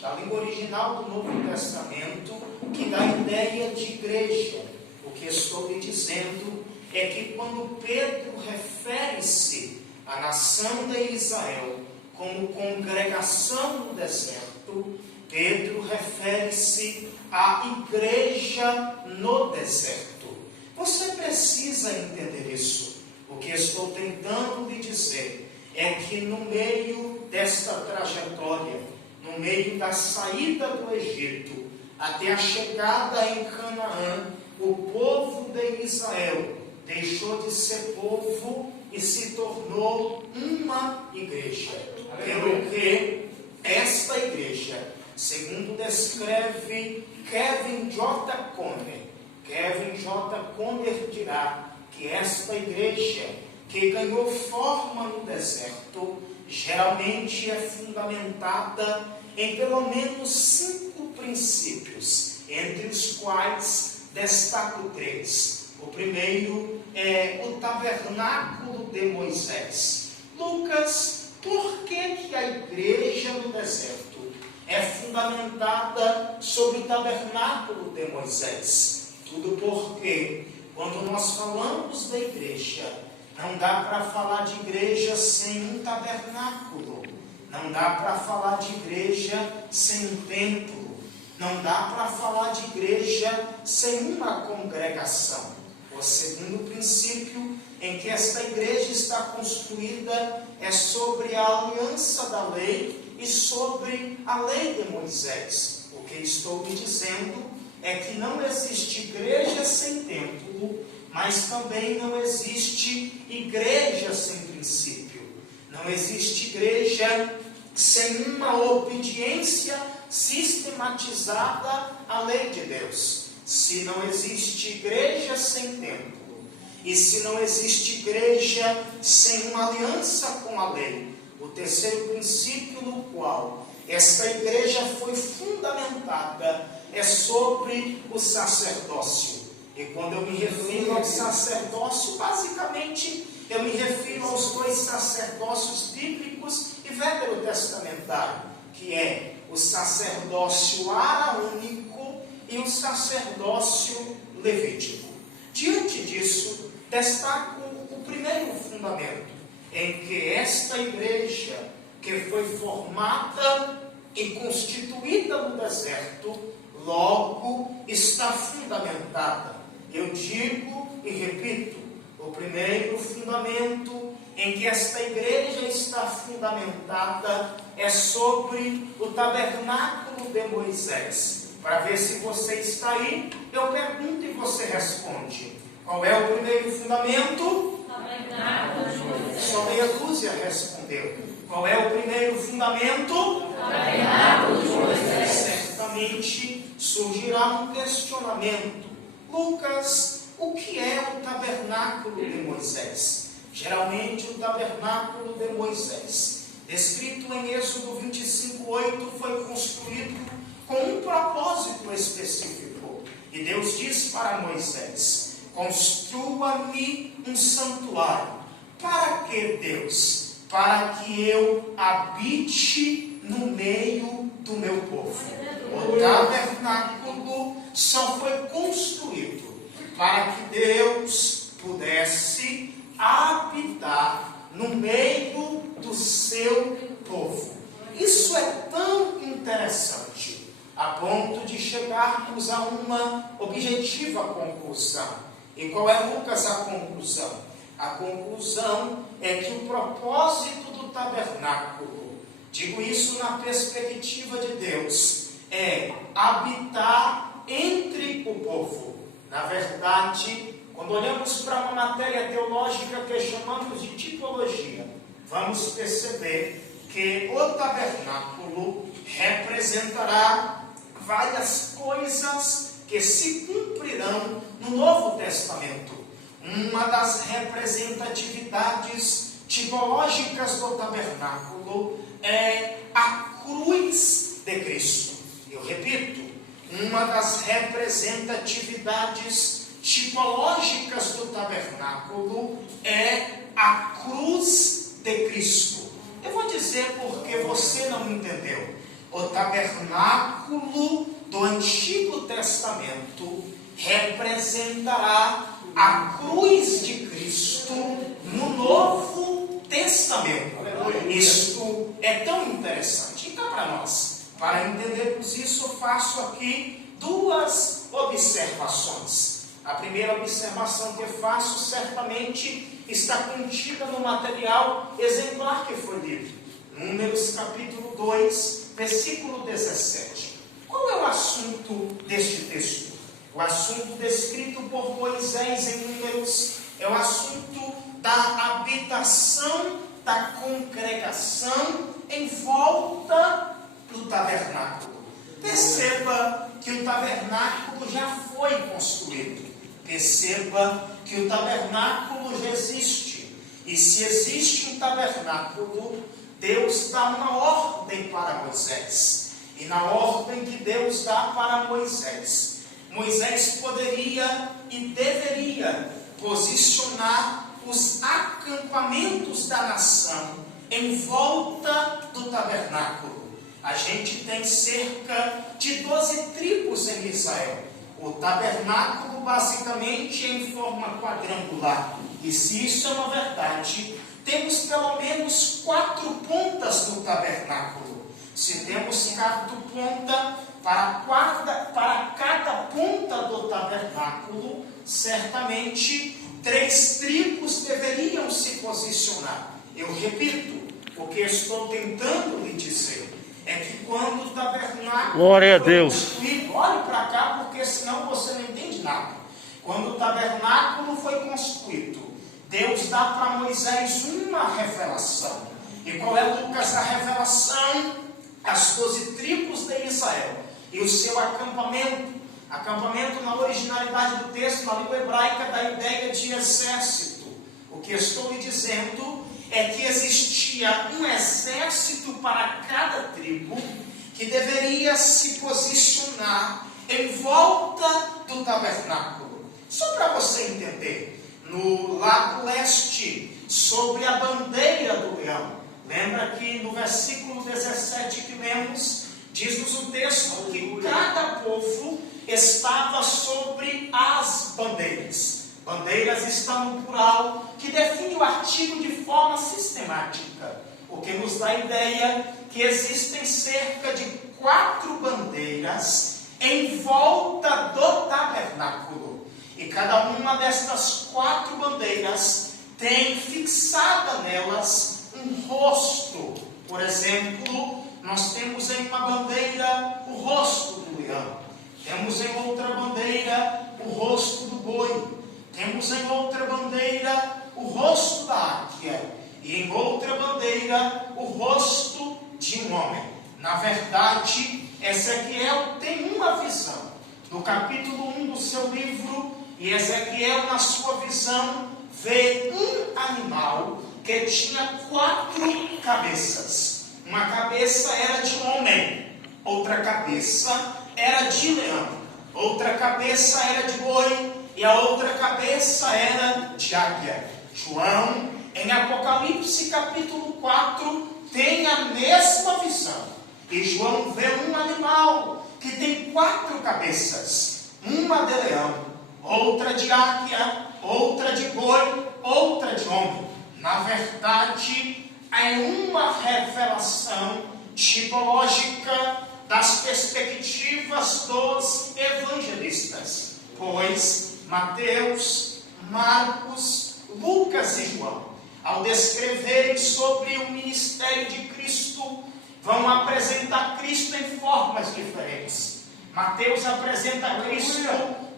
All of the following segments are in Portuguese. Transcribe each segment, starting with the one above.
da língua original do Novo Testamento, que dá a ideia de igreja. O que estou lhe dizendo é que quando Pedro refere-se à nação de Israel como congregação no deserto, Pedro refere-se à igreja no deserto. Você precisa entender isso. O que estou tentando lhe dizer é que no meio desta trajetória, no meio da saída do Egito até a chegada em Canaã, o povo de Israel deixou de ser povo e se tornou uma igreja. Pelo que esta igreja, segundo descreve Kevin J. Conner dirá que esta igreja que ganhou forma no deserto geralmente é fundamentada em pelo menos 5 princípios, entre os quais destaco 3. O primeiro é o tabernáculo de Moisés. Lucas, por que a igreja no deserto é fundamentada sobre o tabernáculo de Moisés? Tudo porque, quando nós falamos da igreja, não dá para falar de igreja sem um tabernáculo. Não dá para falar de igreja sem um templo. Não dá para falar de igreja sem uma congregação. O segundo princípio em que esta igreja está construída é sobre a aliança da lei e sobre a lei de Moisés. O que estou lhe dizendo é que não existe igreja sem templo, mas também não existe igreja sem princípio. Não existe igreja sem uma obediência sistematizada à lei de Deus. Se não existe igreja sem templo, e se não existe igreja sem uma aliança com a lei, o terceiro princípio no qual esta igreja foi fundamentada é sobre o sacerdócio. E quando eu me refiro ao sacerdócio, basicamente eu me refiro aos 2 sacerdócios bíblicos e veterotestamentário, que é o sacerdócio araônico e o sacerdócio levítico. Diante disso, destaco o primeiro fundamento, em que esta igreja, que foi formada e constituída no deserto, logo está fundamentada. Eu digo e repito, o primeiro fundamento em que esta igreja está fundamentada é sobre o tabernáculo de Moisés. Para ver se você está aí, eu pergunto e você responde. Qual é o primeiro fundamento? Tabernáculo de Moisés. Só meia dúzia respondeu. Qual é o primeiro fundamento? Tabernáculo de Moisés. Certamente surgirá um questionamento. Lucas, o que é o tabernáculo de Moisés? Geralmente o tabernáculo de Moisés, descrito em Êxodo 25:8, foi construído com um propósito específico. E Deus diz para Moisés: construa-me um santuário. Para que, Deus? Para que eu habite no meio do meu povo. O tabernáculo só foi construído para que Deus pudesse habitar no meio do seu povo. Isso é tão interessante, a ponto de chegarmos a uma objetiva conclusão. E qual é, Lucas, a conclusão? A conclusão é que o propósito do tabernáculo, digo isso na perspectiva de Deus, é habitar entre o povo. Na verdade, quando olhamos para uma matéria teológica que chamamos de tipologia, vamos perceber que o tabernáculo representará várias coisas que se cumprirão no Novo Testamento. Uma das representatividades tipológicas do tabernáculo é a cruz de Cristo. Eu repito, uma das representatividades tipológicas do tabernáculo é a cruz de Cristo. Eu vou dizer porque você não entendeu. o tabernáculo do Antigo Testamento representará a cruz de Cristo no Novo Testamento. Isto é tão interessante. Então, para nós, para entendermos isso, eu faço aqui duas observações. A primeira observação que eu faço certamente está contida no material exemplar que foi lido. Números capítulo 2, versículo 17. Qual é o assunto deste texto? O assunto descrito por Moisés em Números é o assunto da habitação da congregação em volta do tabernáculo. Perceba que o tabernáculo já foi construído. Perceba que o tabernáculo já existe. E se existe um tabernáculo, Deus dá uma ordem para Moisés. E na ordem que Deus dá para Moisés, Moisés poderia e deveria posicionar os acampamentos da nação em volta do tabernáculo. A gente tem cerca de 12 tribos em Israel. O tabernáculo basicamente é em forma quadrangular. E se isso é uma verdade, temos pelo menos 4 pontas do tabernáculo. Se temos 4 pontas para cada ponta do tabernáculo, certamente 3 tribos deveriam se posicionar. Eu repito, porque estou tentando lhe dizer, é que quando o tabernáculo... Glória a Deus. Olhe para cá, porque senão você não entende nada. Quando o tabernáculo foi construído, Deus dá para Moisés uma revelação. E qual é, Lucas, a revelação? As 12 tribos de Israel e o seu acampamento. Acampamento, na originalidade do texto, na língua hebraica, da ideia de exército. O que estou lhe dizendo é que existia um exército para cada tribo que deveria se posicionar em volta do tabernáculo. Só para você entender, no lado leste, sobre a bandeira do leão. Lembra que no versículo 17 que lemos, diz-nos o texto que cada povo estava sobre as bandeiras. Bandeiras está no plural, que define o artigo de forma sistemática, o que nos dá a ideia que existem cerca de 4 bandeiras em volta do tabernáculo. E cada uma destas 4 bandeiras tem fixada nelas um rosto. Por exemplo, nós temos em uma bandeira o rosto do leão. Temos em outra bandeira o rosto do boi. Temos em outra bandeira o rosto da águia. E em outra bandeira o rosto de um homem. Na verdade, Ezequiel tem uma visão. No capítulo 1 do seu livro, e Ezequiel, na sua visão, vê um animal que tinha 4 cabeças. Uma cabeça era de homem, outra cabeça era de leão, outra cabeça era de boi e a outra cabeça era de águia. João, em Apocalipse capítulo 4, tem a mesma visão. E João vê um animal que tem 4 cabeças, uma de leão, outra de águia, outra de boi, outra de homem. Na verdade, é uma revelação tipológica das perspectivas dos evangelistas, pois Mateus, Marcos, Lucas e João, ao descreverem sobre o ministério de Cristo, vão apresentar Cristo em formas diferentes. Mateus apresenta Cristo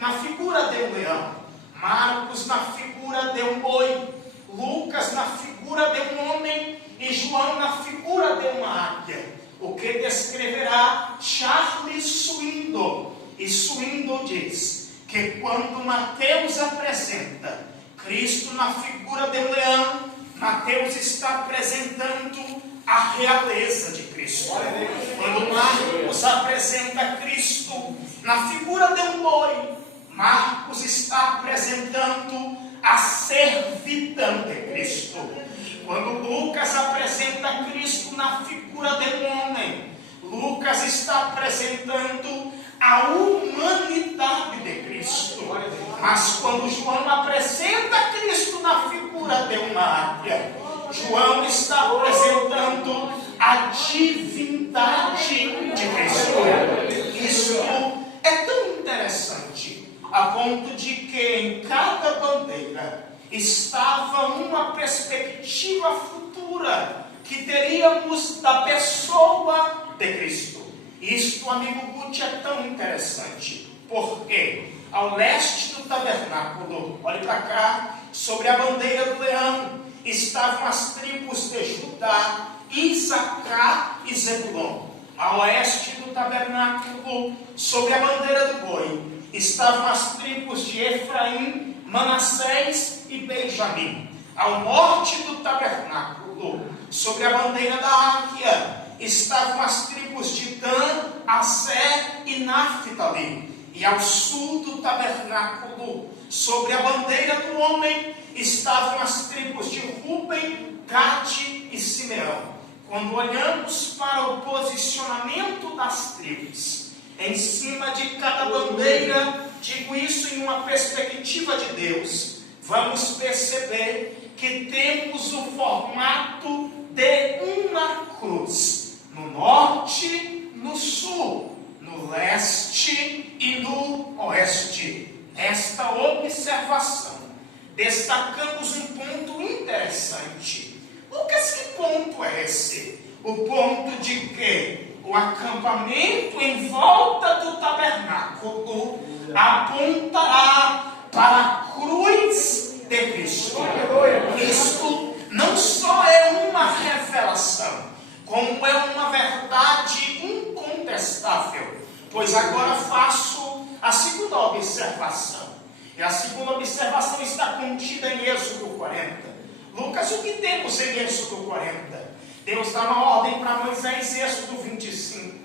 na figura de um leão, Marcos na figura de um boi, Lucas na figura de um homem e João na figura de uma águia, o que descreverá Charles Swindoll. E Swindoll diz que quando Mateus apresenta Cristo na figura de um leão, Mateus está apresentando a realeza de Cristo. Quando Marcos apresenta Cristo na figura de um boi, Marcos está apresentando a servidão de Cristo. Quando Lucas apresenta Cristo na figura de um homem, Lucas está apresentando a humanidade de Cristo. Mas quando João apresenta Cristo na figura de uma águia, João está apresentando a divindade de Cristo. Isso é tão interessante, a ponto de que em cada bandeira estava uma perspectiva futura que teríamos da pessoa de Cristo. Isto, amigo Guti, é tão interessante, porque ao leste do tabernáculo, olhe para cá, sobre a bandeira do leão, estavam as tribos de Judá, Isacar e Zebulon. A oeste do tabernáculo, sobre a bandeira do boi, estavam as tribos de Efraim, Manassés e Benjamim. Ao norte do tabernáculo, sobre a bandeira da águia, estavam as tribos de Dan, Aser e Naphtali. E ao sul do tabernáculo, sobre a bandeira do homem, estavam as tribos de Ruben, Gade e Simeão. Quando olhamos para o posicionamento das tribos, em cima de cada bandeira, digo isso em uma perspectiva de Deus, vamos perceber que temos o formato de uma cruz, no norte, no sul, no leste e no oeste. Nesta observação, destacamos um ponto interessante. Lucas, que ponto é esse? O ponto de que o acampamento em volta do tabernáculo apontará para a cruz de Cristo. Isto não só é uma revelação, como é uma verdade incontestável. Pois agora faço a segunda observação. E a segunda observação está contida em Êxodo 40. Lucas, o que temos em Êxodo 40? Deus dá uma ordem para Moisés, Êxodo 25.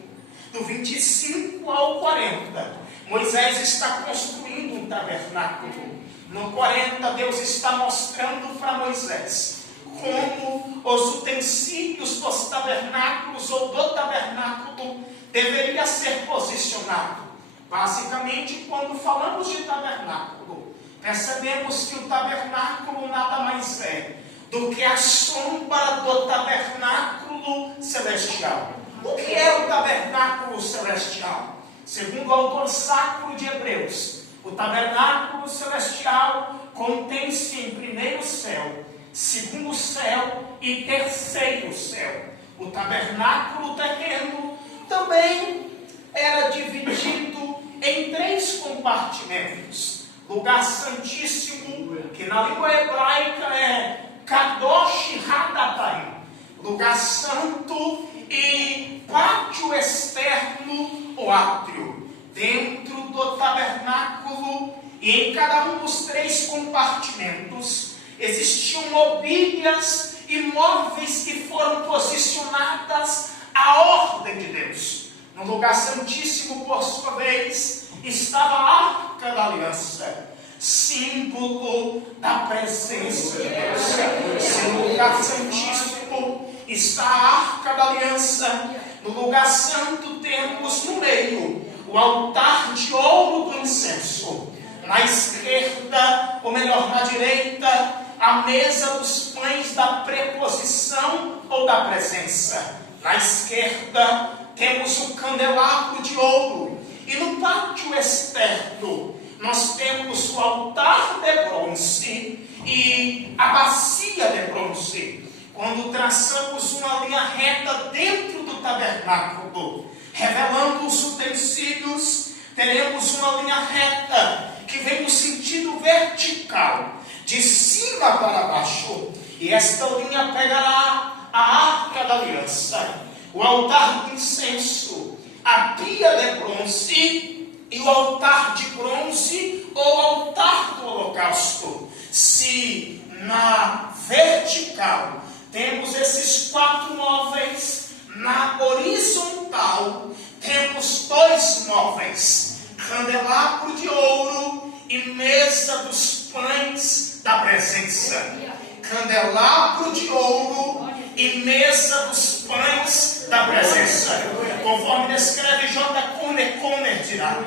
Do 25 ao 40, Moisés está construindo um tabernáculo. No 40, Deus está mostrando para Moisés como os utensílios dos tabernáculos ou do tabernáculo deveria ser posicionado. Basicamente, quando falamos de tabernáculo, percebemos que o tabernáculo nada mais é do que a sombra do tabernáculo celestial. O que é o tabernáculo celestial? Segundo o autor sacro de Hebreus, o tabernáculo celestial contém-se em primeiro céu, segundo céu e terceiro céu. O tabernáculo terreno também era dividido em 3 compartimentos. Lugar santíssimo, que na língua hebraica é Kadosh Hadabaim, lugar santo, e pátio externo ou átrio. Dentro do tabernáculo e em cada um dos 3 compartimentos existiam mobílias e móveis que foram posicionadas à ordem de Deus. No lugar santíssimo, por sua vez, estava a Arca da Aliança, símbolo da presença de Deus. No lugar santíssimo está a Arca da Aliança. No lugar santo temos no meio o altar de ouro do incenso. Na esquerda, ou melhor, na direita, a mesa dos pães da preposição ou da presença. Na esquerda, temos o candelabro de ouro. E no pátio externo, nós temos o altar de bronze e a bacia de bronze. Quando traçamos uma linha reta dentro do tabernáculo, revelando os utensílios, teremos uma linha reta que vem no sentido vertical, de cima para baixo. E esta linha pegará a Arca da Aliança, o altar do incenso, a pia de bronze e o altar de bronze ou altar do holocausto. Se na vertical temos esses 4 móveis, na horizontal temos 2 móveis: candelabro de ouro e mesa dos pães da presença. Candelabro de ouro e mesa dos pães da presença. Conforme descreve J. Conner dirá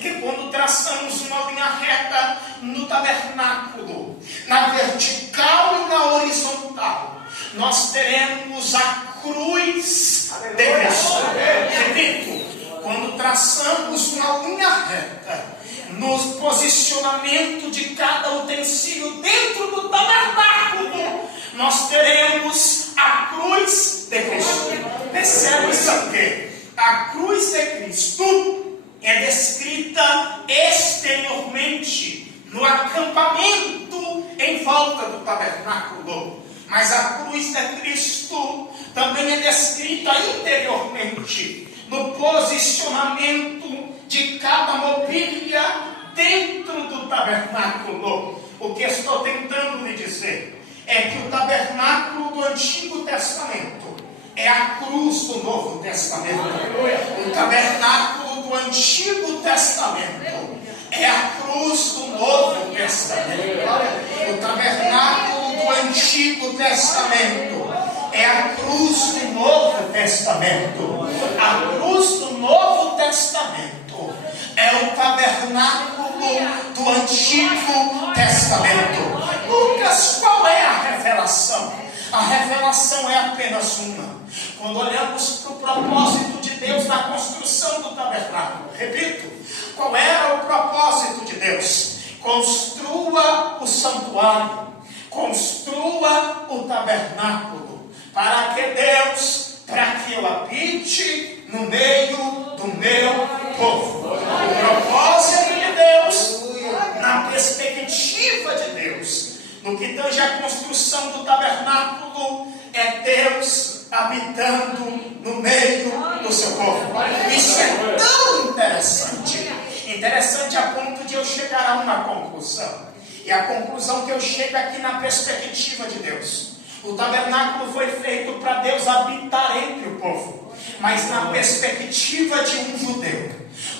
que quando traçamos uma linha reta no tabernáculo, na vertical e na horizontal, nós teremos a cruz de Cristo. Repito, quando traçamos uma linha reta no posicionamento de cada utensílio dentro do tabernáculo, nós teremos a cruz de Cristo. Percebe isso aqui? A cruz de Cristo é descrita exteriormente no acampamento em volta do tabernáculo, mas a cruz de Cristo também é descrita interiormente no posicionamento de cada mobília dentro do tabernáculo. O que estou tentando lhe dizer é que o tabernáculo do Antigo Testamento é a cruz do Novo Testamento. O tabernáculo do Antigo Testamento é a cruz do Novo Testamento. O tabernáculo do Antigo Testamento é a cruz do Novo Testamento. A cruz do Novo Testamento é o tabernáculo do Antigo Testamento. Lucas, qual é a revelação? A revelação é apenas uma. Quando olhamos para o propósito de Deus na construção do tabernáculo, repito, qual era o propósito de Deus? Construa o santuário, construa o tabernáculo, para que eu habite no meio do meu povo. O propósito de Deus, na perspectiva de Deus, no que tange a construção do tabernáculo, é Deus habitando no meio do seu povo. Isso é tão interessante a ponto de eu chegar a uma conclusão. E a conclusão que eu chego aqui na perspectiva de Deus: o tabernáculo foi feito para Deus habitar entre o povo, mas na perspectiva de um judeu,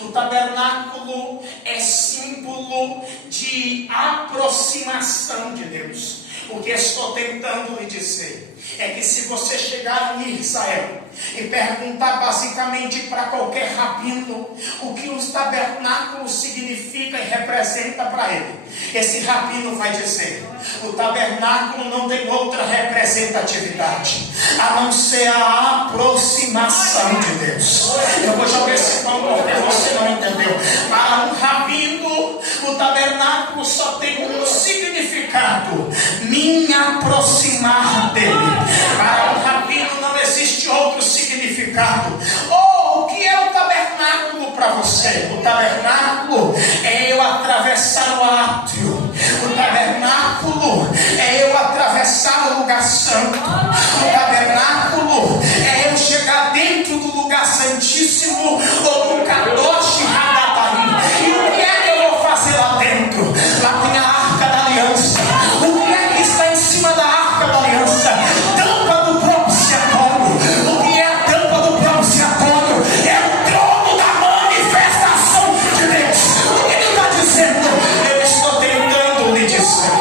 o tabernáculo é símbolo de aproximação de Deus. O que estou tentando lhe dizer é que se você chegar em Israel e perguntar basicamente para qualquer rabino o que os tabernáculos significa e representa para ele, esse rabino vai dizer: o tabernáculo não tem outra representatividade a não ser a aproximação de Deus. Eu vou jogar esse pão porque você não entendeu. Para um rabino, o tabernáculo só tem um significado: me aproximar dele. Para um rabino não existe outro significado. O que é o tabernáculo para você? O tabernáculo é eu atravessar o átrio. O tabernáculo é eu atravessar o lugar santo. O tabernáculo é eu chegar dentro do lugar santíssimo, ou do Kadosh Hadatarim. E o que é que eu vou fazer lá dentro? Lá tem a Arca da Aliança. O que é que está em cima da Arca da Aliança? Tampa do propiciatório. O que é a tampa do propiciatório? É o trono da manifestação de Deus. O que ele está dizendo? Eu estou tentando lhe dizer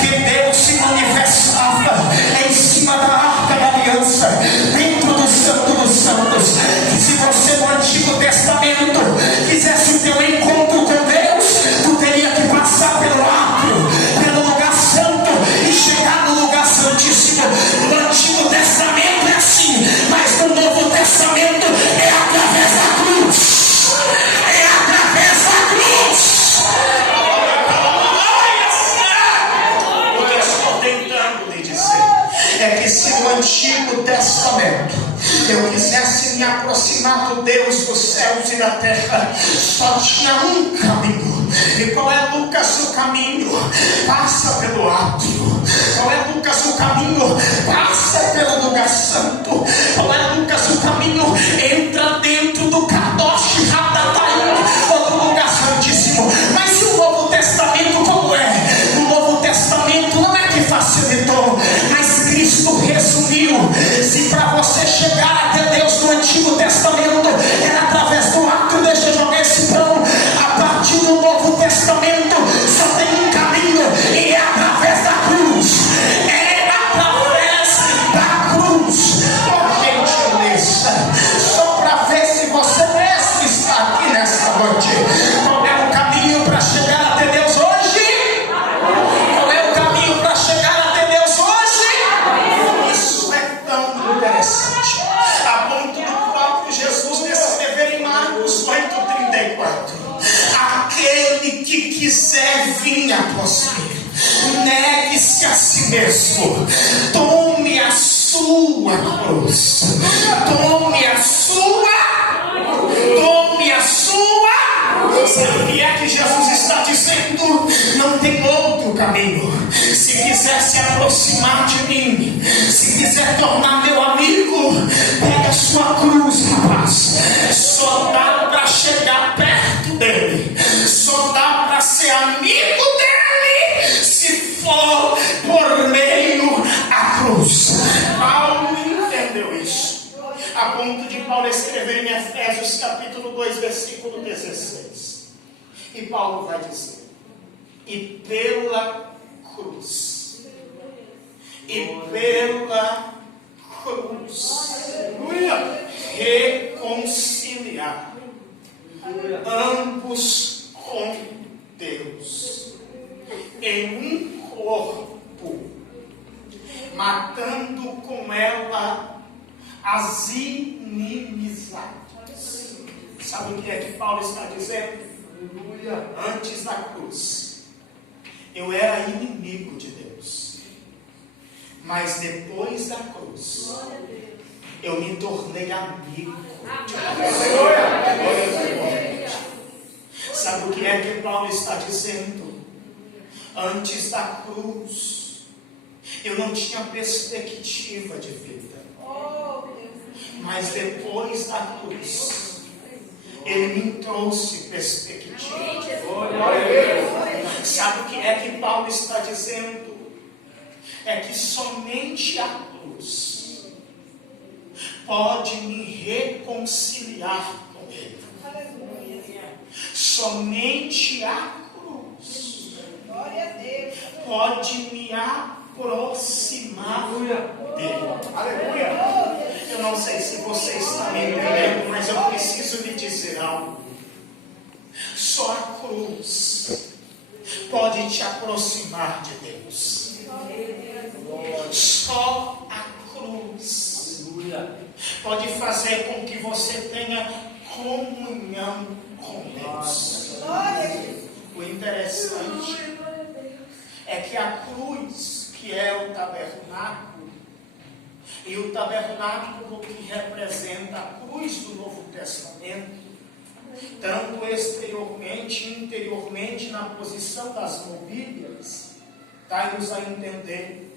que Deus se manifestava em cima da Arca da Aliança, dentro do Santo dos Santos. Que se você no Antigo Testamento quisesse o teu encontro com Deus, tu teria que passar pelo átrio, pelo lugar santo, e chegar no lugar santíssimo. No Antigo Testamento é assim, mas no Novo Testamento é através da cruz. É através da cruz. O que eu estou tentando lhe dizer é que se no Antigo Testamento eu quisesse me aproximar do Deus dos céus e da terra, só tinha um caminho. E qual é, Lucas, o caminho? Passa pelo átrio. Qual é, Lucas, o caminho? Passa pelo lugar santo. Qual é, Lucas, o caminho? Entra dentro do Kadosh Hadatarim, ou do lugar santíssimo. Mas e o Novo Testamento como é? O Novo Testamento não é que facilitou, mas Cristo resumiu. Se para você chegar até Deus no Antigo Testamento era através do átrio, deixa eu jogar esse pão. A partir do Novo Testamento só tem um caminho, e é através da cruz. É através da cruz. caminhe após mim. Negue-se a si mesmo. Tome a sua cruz. Tome a sua. Tome a sua. Sabe o que é que Jesus está dizendo? Não tem outro caminho. Se quiser se aproximar de mim, se quiser tornar meu amigo, pega a sua cruz, rapaz. Só dá para chegar perto dele. Só dá para ser amigo dele se for por meio da cruz. Paulo entendeu isso, a ponto de Paulo escrever em Efésios capítulo 2, versículo 16. E Paulo vai dizer: e pela cruz, reconciliar ambos com Deus em um corpo, matando com ela as inimizades. Sabe o que é que Paulo está dizendo? Antes da cruz, eu era inimigo de Deus, mas depois da cruz, eu me tornei amigo de Deus. Sabe o que é que Paulo está dizendo? Antes da cruz, eu não tinha perspectiva de vida, mas depois da cruz, Ele me trouxe perspectiva. Sabe o que é que Paulo está dizendo? É que somente a cruz pode me reconciliar com Ele. Somente a cruz pode me aproximar dele. Aleluia! Eu não sei se você está me entendendo, mas eu preciso lhe dizer algo. Só a cruz pode te aproximar de Deus. Só a cruz pode fazer com que você tenha comunhão com Deus. O interessante é que a cruz, que é o tabernáculo, e o tabernáculo que representa a cruz do Novo Testamento, tanto exteriormente e interiormente na posição das mobílias, dá-nos a entender